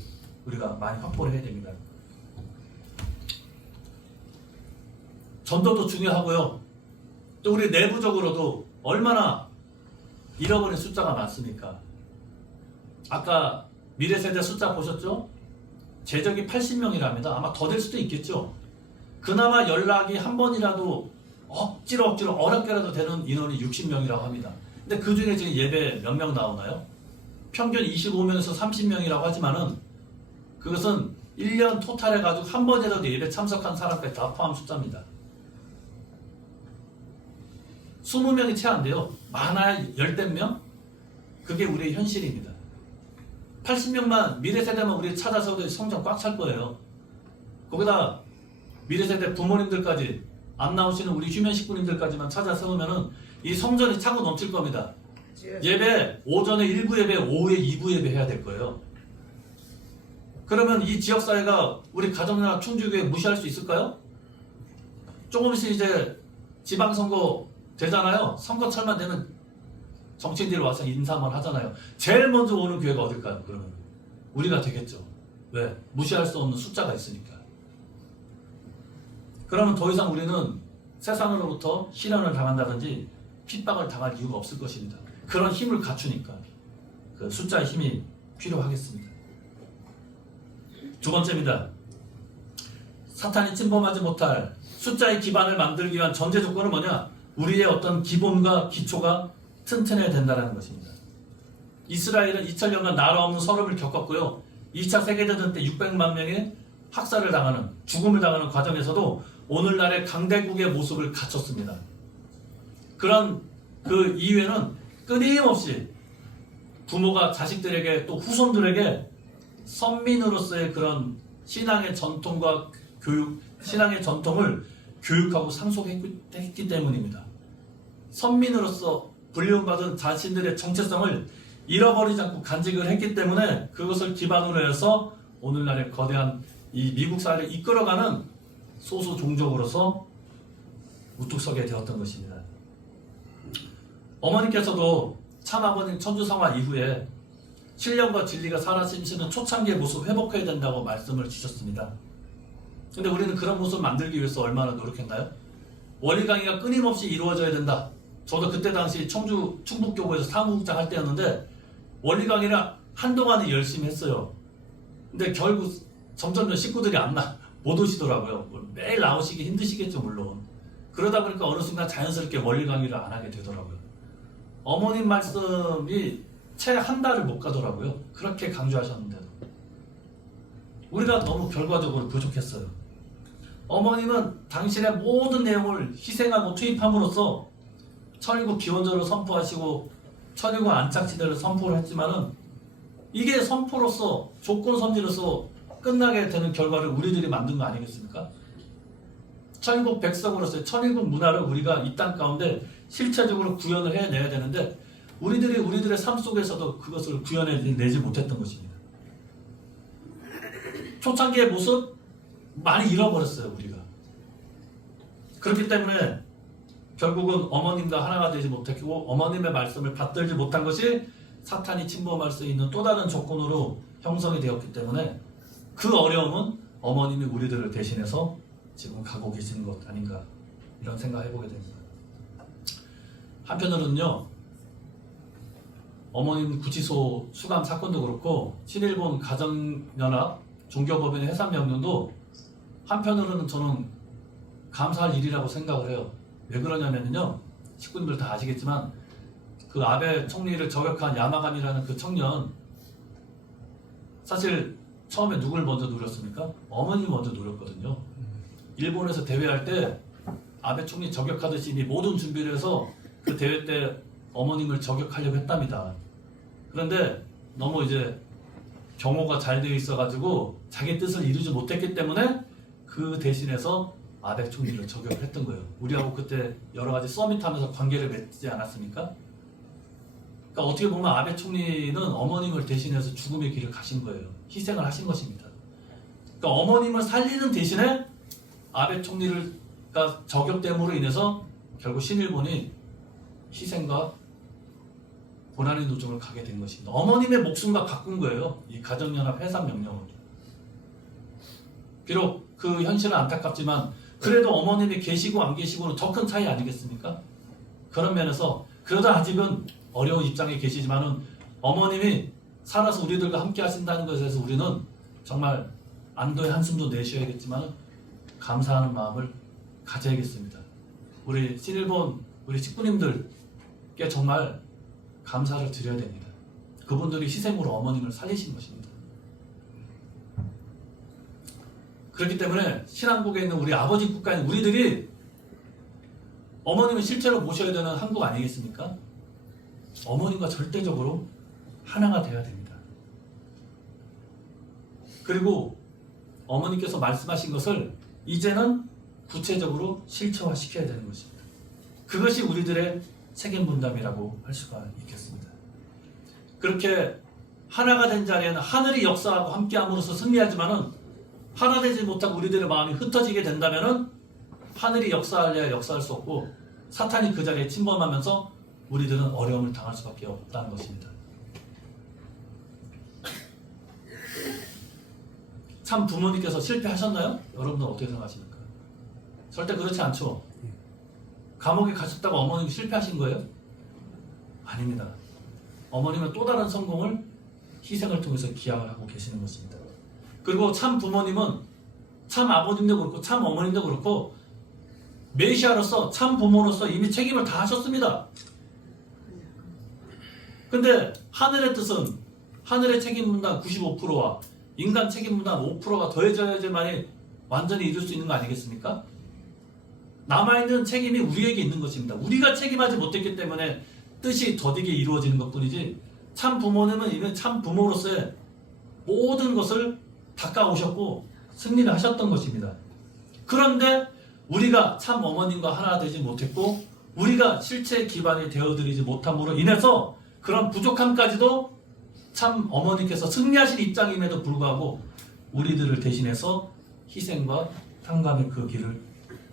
우리가 많이 확보를 해야 됩니다. 전도도 중요하고요. 또 우리 내부적으로도 얼마나 잃어버린 숫자가 많습니까? 아까 미래세대 숫자 보셨죠? 제적이 80명이랍니다. 아마 더 될 수도 있겠죠. 그나마 연락이 한 번이라도 억지로 어렵게라도 되는 인원이 60명이라고 합니다. 근데 그 중에 지금 예배 몇 명 나오나요? 평균 25명에서 30명이라고 하지만은 그것은 1년 토탈 해가지고 한 번이라도 예배 참석한 사람까지 다 포함 숫자입니다. 20명이 채 안 돼요. 많아야 10명? 그게 우리의 현실입니다. 80명만 미래세대만 우리 찾아서도 성전 꽉 찰 거예요. 거기다 미래세대 부모님들까지 안 나오시는 우리 휴면 식구님들까지만 찾아 세우면은 이 성전이 차고 넘칠 겁니다. 예배 오전에 1부 예배, 오후에 2부 예배 해야 될 거예요. 그러면 이 지역사회가 우리 가정이나 충주교회 무시할 수 있을까요? 조금 있으면 이제 지방선거 되잖아요. 선거철만 되면 정치인들이 와서 인사만 하잖아요. 제일 먼저 오는 교회가 어딜까요? 그러면 우리가 되겠죠. 왜? 무시할 수 없는 숫자가 있으니까. 그러면 더 이상 우리는 세상으로부터 시련을 당한다든지 핍박을 당할 이유가 없을 것입니다. 그런 힘을 갖추니까 그 숫자의 힘이 필요하겠습니다. 두 번째입니다. 사탄이 침범하지 못할 숫자의 기반을 만들기 위한 전제 조건은 뭐냐? 우리의 어떤 기본과 기초가 튼튼해야 된다는 것입니다. 이스라엘은 2000년간 나라 없는 서름을 겪었고요. 2차 세계대전 때 600만 명의 학살을 당하는, 죽음을 당하는 과정에서도 오늘날의 강대국의 모습을 갖췄습니다. 그런 그 이후에는 끊임없이 부모가 자식들에게 또 후손들에게 선민으로서의 그런 신앙의 전통과 교육, 신앙의 전통을 교육하고 상속했기 때문입니다. 선민으로서 불리움받은 자신들의 정체성을 잃어버리지 않고 간직을 했기 때문에 그것을 기반으로 해서 오늘날의 거대한 이 미국 사회를 이끌어가는 소수 종족으로서 우뚝 서게 되었던 것입니다. 어머니께서도 참아버님 천주성화 이후에 신령과 진리가 사라지시는 초창기의 모습 회복해야 된다고 말씀을 주셨습니다. 근데 우리는 그런 모습을 만들기 위해서 얼마나 노력했나요? 원리 강의가 끊임없이 이루어져야 된다. 저도 그때 당시 청주 충북교구에서 사무국장 할 때였는데 원리 강의를 한동안은 열심히 했어요. 근데 결국 점점 식구들이 못 오시더라고요. 매일 나오시기 힘드시겠죠, 물론. 그러다 보니까 어느 순간 자연스럽게 원리 강의를 안 하게 되더라고요. 어머님 말씀이 채 한 달을 못 가더라고요. 그렇게 강조하셨는데도. 우리가 너무 결과적으로 부족했어요. 어머님은 당신의 모든 내용을 희생하고 투입함으로써 천일국 기원절을 선포하시고 천일국 안착지대를 선포를 했지만은 이게 선포로서 조건 선지로서 끝나게 되는 결과를 우리들이 만든 거 아니겠습니까? 천일국 백성으로서의 천일국 문화를 우리가 이 땅 가운데 실체적으로 구현을 해내야 되는데 우리들이 우리들의 삶 속에서도 그것을 구현해내지 못했던 것입니다. 초창기의 모습 많이 잃어버렸어요, 우리가. 그렇기 때문에 결국은 어머님과 하나가 되지 못했고 어머님의 말씀을 받들지 못한 것이 사탄이 침범할 수 있는 또 다른 조건으로 형성이 되었기 때문에 그 어려움은 어머님이 우리들을 대신해서 지금 가고 계시는 것 아닌가 이런 생각을 해보게 됩니다. 한편으로는요, 어머님 구치소 수감 사건도 그렇고 친일본 가정연합 종교법인의 해산명령도 한편으로는 저는 감사할 일이라고 생각을 해요. 왜 그러냐면요, 식구님들 다 아시겠지만 그 아베 총리를 저격한 야마가미라는 그 청년, 사실 처음에 누굴 먼저 노렸습니까? 어머님이 먼저 노렸거든요. 일본에서 대회할 때 아베 총리 저격하듯이 이미 모든 준비를 해서 그 대회 때 어머님을 저격하려고 했답니다. 그런데 너무 이제 경호가 잘 되어 있어가지고 자기 뜻을 이루지 못했기 때문에 그 대신해서 아베 총리를 저격을 했던 거예요. 우리하고 그때 여러 가지 서밋하면서 관계를 맺지 않았습니까? 그러니까 어떻게 보면 아베 총리는 어머님을 대신해서 죽음의 길을 가신 거예요. 희생을 하신 것입니다. 그러니까 어머님을 살리는 대신에 아베 총리가 저격됨으로 인해서 결국 신일본이 희생과 고난의 노정을 가게 된 것입니다. 어머님의 목숨과 바꾼 거예요. 이 가정연합 해산명령을. 비록 그 현실은 안타깝지만 그래도 어머님이 계시고 안 계시고는 더 큰 차이 아니겠습니까? 그런 면에서 그러다 아직은 어려운 입장에 계시지만은 어머님이 살아서 우리들과 함께 하신다는 것에 대해서 우리는 정말 안도의 한숨도 내쉬어야겠지만 감사하는 마음을 가져야겠습니다. 우리 신일본 우리 식구님들께 정말 감사를 드려야 됩니다. 그분들이 희생으로 어머님을 살리신 것입니다. 그렇기 때문에 신한국에 있는 우리 아버지 국가에 있는 우리들이 어머님을 실제로 모셔야 되는 한국 아니겠습니까? 어머님과 절대적으로 하나가 되어야 됩니다. 그리고 어머님께서 말씀하신 것을 이제는 구체적으로 실체화시켜야 되는 것입니다. 그것이 우리들의 책임 분담이라고 할 수가 있겠습니다. 그렇게 하나가 된 자리에는 하늘이 역사하고 함께함으로써 승리하지만은 하나 되지 못하고 우리들의 마음이 흩어지게 된다면은 하늘이 역사할래야 역사할 수 없고 사탄이 그 자리에 침범하면서 우리들은 어려움을 당할 수밖에 없다는 것입니다. 참 부모님께서 실패하셨나요? 여러분은 어떻게 생각하십니까? 절대 그렇지 않죠. 감옥에 가셨다고 어머님이 실패하신 거예요? 아닙니다. 어머님은 또 다른 성공을 희생을 통해서 기약하고 계시는 것입니다. 그리고 참 부모님은 참 아버님도 그렇고 참 어머님도 그렇고 메시아로서 참 부모로서 이미 책임을 다 하셨습니다. 근데 하늘의 뜻은 하늘의 책임 분담 95%와 인간 책임 분담 5%가 더해져야지만이 완전히 이룰 수 있는 거 아니겠습니까? 남아있는 책임이 우리에게 있는 것입니다. 우리가 책임하지 못했기 때문에 뜻이 더디게 이루어지는 것뿐이지 참 부모님은 이미 참 부모로서의 모든 것을 닦아오셨고 승리를 하셨던 것입니다. 그런데 우리가 참 어머님과 하나 되지 못했고 우리가 실체 기반이 되어드리지 못함으로 인해서 그런 부족함까지도 참 어머니께서 승리하신 입장임에도 불구하고 우리들을 대신해서 희생과 탕감의 그 길을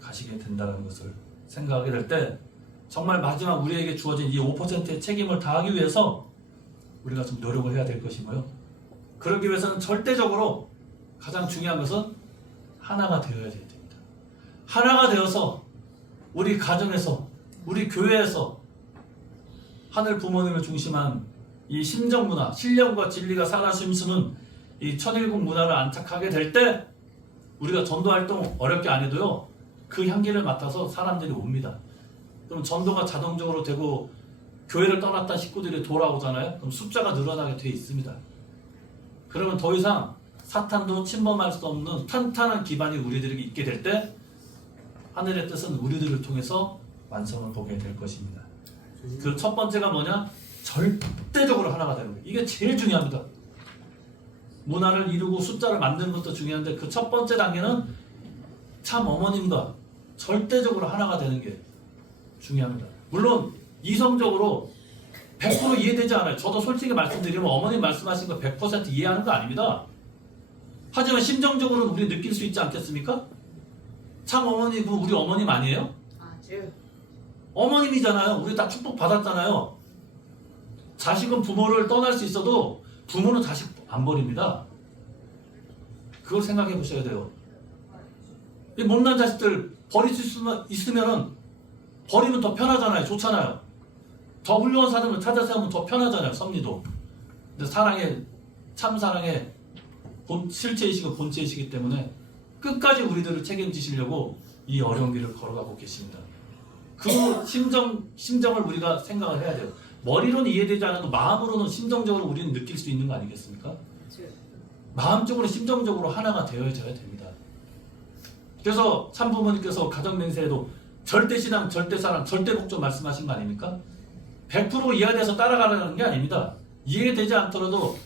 가시게 된다는 것을 생각하게 될 때 정말 마지막 우리에게 주어진 이 5%의 책임을 다하기 위해서 우리가 좀 노력을 해야 될 것이고요. 그러기 위해서는 절대적으로 가장 중요한 것은 하나가 되어야 됩니다. 하나가 되어서 우리 가정에서 우리 교회에서 하늘 부모님을 중심한 이 심정문화, 신령과 진리가 살아 숨쉬는 이 천일국 문화를 안착하게 될 때 우리가 전도활동 어렵게 안 해도요 그 향기를 맡아서 사람들이 옵니다. 그럼 전도가 자동적으로 되고 교회를 떠났다 식구들이 돌아오잖아요. 그럼 숫자가 늘어나게 돼 있습니다. 그러면 더 이상 사탄도 침범할 수 없는 탄탄한 기반이 우리들에게 있게 될 때 하늘의 뜻은 우리들을 통해서 완성을 보게 될 것입니다. 그 첫 번째가 뭐냐? 절대적으로 하나가 되는 거예요. 이게 제일 중요합니다. 문화를 이루고 숫자를 만드는 것도 중요한데 그 첫 번째 단계는 참 어머님과 절대적으로 하나가 되는 게 중요합니다. 물론 이성적으로 100% 이해되지 않아요. 저도 솔직히 말씀드리면 어머님 말씀하신 거 100% 이해하는 거 아닙니다. 하지만 심정적으로는 우리 느낄 수 있지 않겠습니까? 참 어머니, 그 우리 어머님 아니에요? 어머님이잖아요. 우리 다 축복 받았잖아요. 자식은 부모를 떠날 수 있어도 부모는 자식 안 버립니다. 그걸 생각해 보셔야 돼요. 이 못난 자식들 버릴 수 있으면은 버리면 더 편하잖아요. 좋잖아요. 더 훌륭한 사람을 찾아 세우면 더 편하잖아요. 섭리도. 근데 사랑의 참 사랑의 실체이시고 본체이시기 때문에 끝까지 우리들을 책임지시려고 이 어려운 길을 걸어가고 계십니다. 그 심정을 우리가 생각을 해야 돼요. 머리로는 이해되지 않아도 마음으로는 심정적으로 우리는 느낄 수 있는 거 아니겠습니까? 마음적으로 심정적으로 하나가 되어져야 됩니다. 그래서 참 부모님께서 가정 맹세에도 절대신앙, 절대사랑, 절대복종 말씀하신 거 아닙니까? 100% 이해돼서 따라가라는 게 아닙니다. 이해되지 않더라도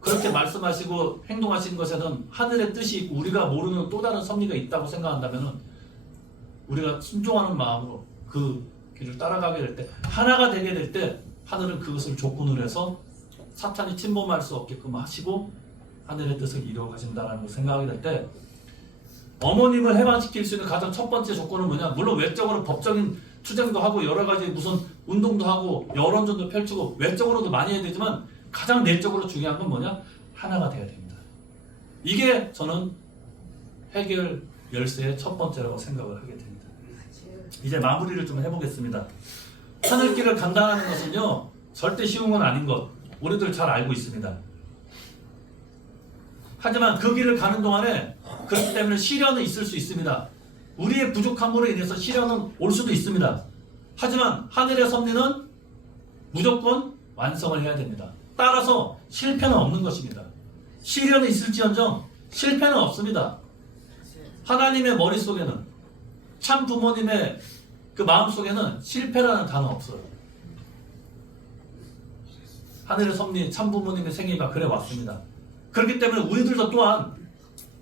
그렇게 말씀하시고 행동하시는 것에는 하늘의 뜻이 있고 우리가 모르는 또 다른 섭리가 있다고 생각한다면 우리가 순종하는 마음으로 그 길을 따라가게 될 때 하나가 되게 될 때 하늘은 그것을 조건으로 해서 사탄이 침범할 수 없게끔 하시고 하늘의 뜻을 이루어 가신다는 걸 생각하게 될 때 어머님을 해방시킬 수 있는 가장 첫 번째 조건은 뭐냐? 물론 외적으로 법적인 투쟁도 하고 여러 가지 무슨 운동도 하고 여론전도 펼치고 외적으로도 많이 해야 되지만 가장 내적으로 중요한 건 뭐냐? 하나가 돼야 됩니다. 이게 저는 해결 열쇠의 첫 번째라고 생각을 하게 됩니다. 이제 마무리를 좀 해보겠습니다. 하늘길을 간다는 것은요 절대 쉬운 건 아닌 것 우리들 잘 알고 있습니다. 하지만 그 길을 가는 동안에 그렇기 때문에 시련은 있을 수 있습니다. 우리의 부족함으로 인해서 시련은 올 수도 있습니다. 하지만 하늘의 섭리는 무조건 완성을 해야 됩니다. 따라서 실패는 없는 것입니다. 시련은 있을지언정 실패는 없습니다. 하나님의 머릿속에는 참 부모님의 그 마음속에는 실패라는 단어 없어요. 하늘의 섭리 참 부모님의 생애가 그래 왔습니다. 그렇기 때문에 우리들도 또한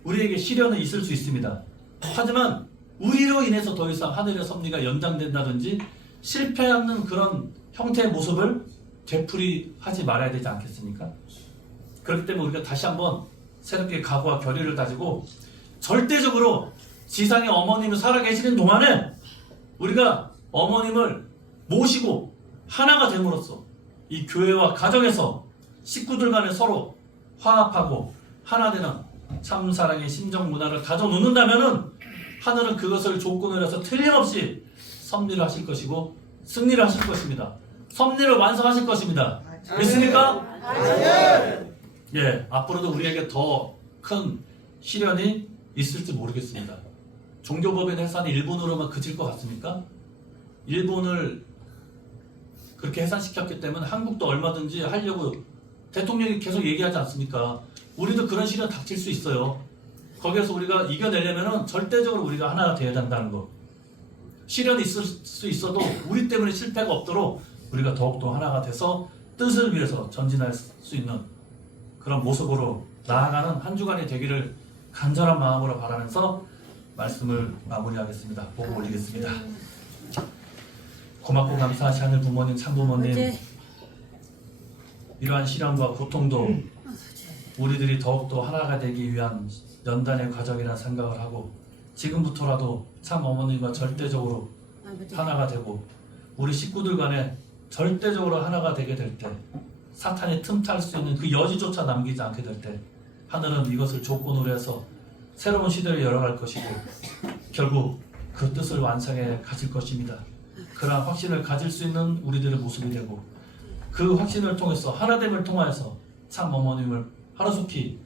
우리에게 시련은 있을 수 있습니다. 하지만 우리로 인해서 더 이상 하늘의 섭리가 연장된다든지 실패하는 그런 형태의 모습을 되풀이하지 말아야 되지 않겠습니까? 그렇기 때문에 우리가 다시 한번 새롭게 각오와 결의를 다지고 절대적으로 지상의 어머님이 살아계시는 동안에 우리가 어머님을 모시고 하나가 됨으로써 이 교회와 가정에서 식구들 간에 서로 화합하고 하나 되는 참사랑의 심정 문화를 가져놓는다면은 하늘은 그것을 조건으로 해서 틀림없이 섭리를 하실 것이고 승리를 하실 것입니다. 섭리를 완성하실 것입니다. 믿습니까? 예, 앞으로도 우리에게 더 큰 시련이 있을지 모르겠습니다. 종교법인 해산이 일본으로만 그칠 것 같습니까? 일본을 그렇게 해산시켰기 때문에 한국도 얼마든지 하려고 대통령이 계속 얘기하지 않습니까? 우리도 그런 시련 닥칠 수 있어요. 거기에서 우리가 이겨내려면 절대적으로 우리가 하나가 되어야 한다는 거. 시련이 있을 수 있어도 우리 때문에 실패가 없도록 우리가 더욱더 하나가 돼서 뜻을 위해서 전진할 수 있는 그런 모습으로 나아가는 한 주간이 되기를 간절한 마음으로 바라면서 말씀을 마무리하겠습니다. 보고 올리겠습니다. 고맙고 감사하시 하늘 부모님, 참부모님, 이러한 시련과 고통도 우리들이 더욱더 하나가 되기 위한 연단의 과정이라 생각을 하고, 지금부터라도 참 어머님과 절대적으로 하나가 되고 우리 식구들 간에 절대적으로 하나가 되게 될 때, 사탄이 틈탈 수 있는 그 여지조차 남기지 않게 될 때, 하늘은 이것을 조건으로 해서 새로운 시대를 열어갈 것이고 결국 그 뜻을 완성해 가질 것입니다. 그러한 확신을 가질 수 있는 우리들의 모습이 되고, 그 확신을 통해서 하나됨을 통하여서 참 어머님을 하루속히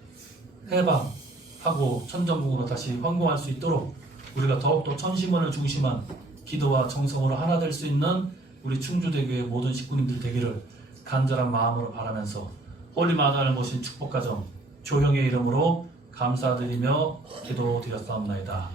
해방하고 천정국으로 다시 환공할 수 있도록 우리가 더욱더 천심원을 중심한 기도와 정성으로 하나 될 수 있는 우리 충주대교의 모든 식구님들 되기를 간절한 마음으로 바라면서 홀리마다를 모신 축복가정 조형의 이름으로 감사드리며 기도드렸사옵나이다.